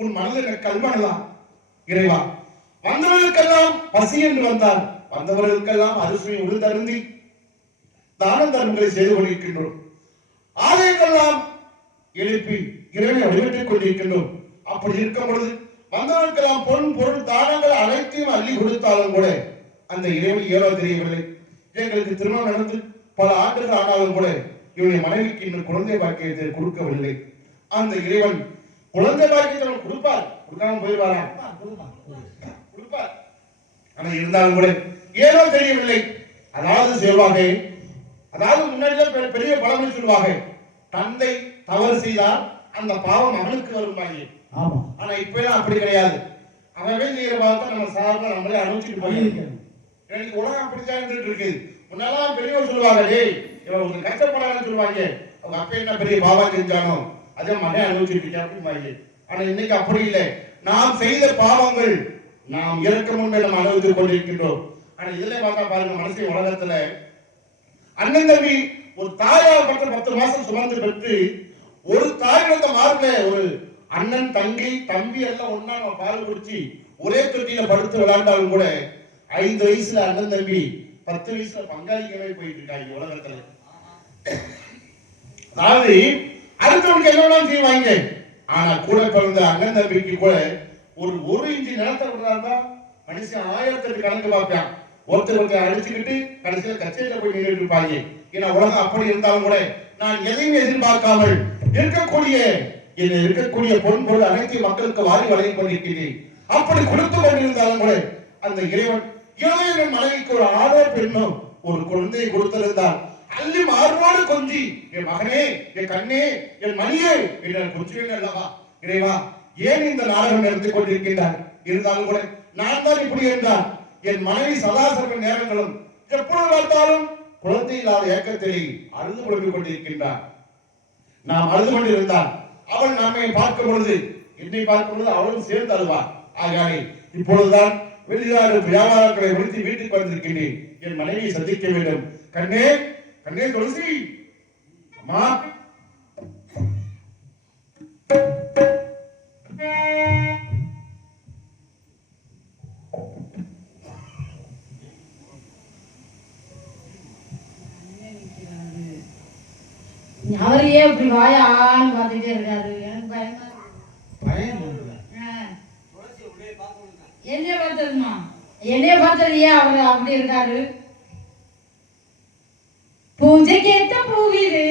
உன் மனதில் கல்வனலாம் இறைவா. வந்தவர்களுக்கெல்லாம் பசி என்று வந்தால் வந்தவர்களுக்கெல்லாம் அரிசி உழுதருந்தி தான தர்மங்களை செய்து கொண்டிருக்கின்றோம். ஆலயங்கள்லாம் எழுப்பி இறைவனை வழிபட்டுக் கொண்டிருக்கின்றோம். அப்படி இருக்கும் பொழுது வந்தவர்களுக்கெல்லாம் பொன் பொருள் தானங்கள் அனைத்தையும் அள்ளி கொடுத்தாலும் கூட அந்த இறைவன் ஏதோ தெரியவில்லை. எங்களுக்கு திருமணம் நடந்து பல ஆண்டுகள் ஆனாலும் கூட இவனுடைய மனைவிக்கு இன்னும் குழந்தை பாக்கியத்தை கொடுக்கவில்லை. அந்த இறைவன் குழந்தை பாக்கியத்தை கொடுப்பார், கொடுக்காம போயிடுவாரா? கொடுப்பார். ஆனா இருந்தாலும் கூட ஏதோ தெரியவில்லை. அதாவது சொல்வாங்க, அதாவது முன்னாடி பெரிய பழமொழி சொல்வாங்க, தந்தை தவறு செய்தால் அந்த பாவம் மகனுக்கு வருவாங்க. ஆனா இப்ப எல்லாம் அப்படி கிடையாது. அவன் செய்யற பாவத்தை நம்ம சாதாரண நம்மளே அனுப்பிச்சுட்டு போயிருக்கோம். எனக்கு உலகம் அப்படித்தான் இருந்துட்டு இருக்கு. முன்னெல்லாம் பெரியவர் சொல்லுவாங்க, டேய் இவன் உங்களுக்கு கஷ்டப்படாதுன்னு சொல்லுவாங்க. அவங்க அப்ப என்ன பெரிய பாவம் செஞ்சானோ அதே மகன் அனுபவிச்சுட்டு இருக்காங்க. ஆனா இன்னைக்கு அப்படி இல்லை. நாம் செய்த பாவங்கள் நாம் இறக்க முன்பே நம்ம அனுபவித்துக் கொண்டிருக்கின்றோம். ஆனா இதுல பார்த்தா பாருங்க, மனசு உலகத்துல அண்ணன் தம்பி ஒரு தாயார் பட்ட 10 மாசம் சுமந்து பெற்று ஒரு தாயோட மார்பில ஒரு அண்ணன் தங்கி தம்பி எல்லாம் ஒன்னா நம்ம பால் குடிச்சு ஒரே தொட்டியில படுத்து விளையாண்டாலும் கூட 5 வயசுல அண்ணன் தம்பி 10 வயசுல பங்காளிக்கவே போயிட்டு இருக்காங்க உலகத்துல. அதாவது அடுத்தவனுக்கு என்ன செய்வாங்க. ஆனா கூட பிறந்த அண்ணன் தம்பிக்கு கூட ஒரு இன்ச்சு நிலத்தை விடுறாருந்தா மனுஷன் 1008 கணக்கு பார்ப்பான். ஒருத்தர் அடிச்சுக்கிட்டு கடைசியில கச்சேரியில போய் நின்றுட்டு இருப்பாங்க. ஏன்னா உலகம் அப்படி இருந்தாலும் கூட நான் எதையும் எதிர்பார்க்காமல் இருக்கக்கூடிய பொன் பொருள் அனைத்து மக்களுக்கு வாரி வழங்கி கொண்டிருக்கிறேன். அப்படி கொடுத்து கொண்டிருந்தாலும் கூட அந்த இறைவன் ஏதோ மனைவிக்கு ஒரு ஆடோ பெண்ணோ ஒரு குழந்தையை கொடுத்திருந்தால் அள்ளி மாறுபாடு கொஞ்சி, என் மகனே, என் கண்ணே, என் மணியே என்று கொஞ்சம் அல்லவா இறைவா, ஏன் இந்த நாடகம் நடத்தி கொண்டிருக்கின்றார்? இருந்தாலும் கூட நான் தான் இப்படி என்றார். என் மனைவி சதாசர்வ நேரங்களும் எப்பொழுது பார்த்தாலும் குழந்தை இல்லாத ஏக்கத்தில் அழுது புலம்பிக் கொண்டிருக்கின்றார். நாம் அழுது கொண்டிருந்தால் அவள் நம்மை பார்க்கும் பொழுது, என்னை பார்க்கும் பொழுது அவளும் சேர்ந்து அழுவார். ஆகாலே இப்பொழுதுதான் வெளிநாடு வியாபாரங்களை முடித்து வீட்டுக்கு வந்திருக்கின்றேன். என் மனைவியை சந்திக்க வேண்டும். கண்ணே, கண்ணே துளசி, அம்மா அவரையே இப்படி வாயான்னு பார்த்துட்டே இருக்காரு. எனக்கு பயமா என்னைய பார்த்ததுமா, என்னைய பார்த்தது ஏன் அவர் அப்படி இருக்காரு? பூஜைக்கு ஏத்த பூவிது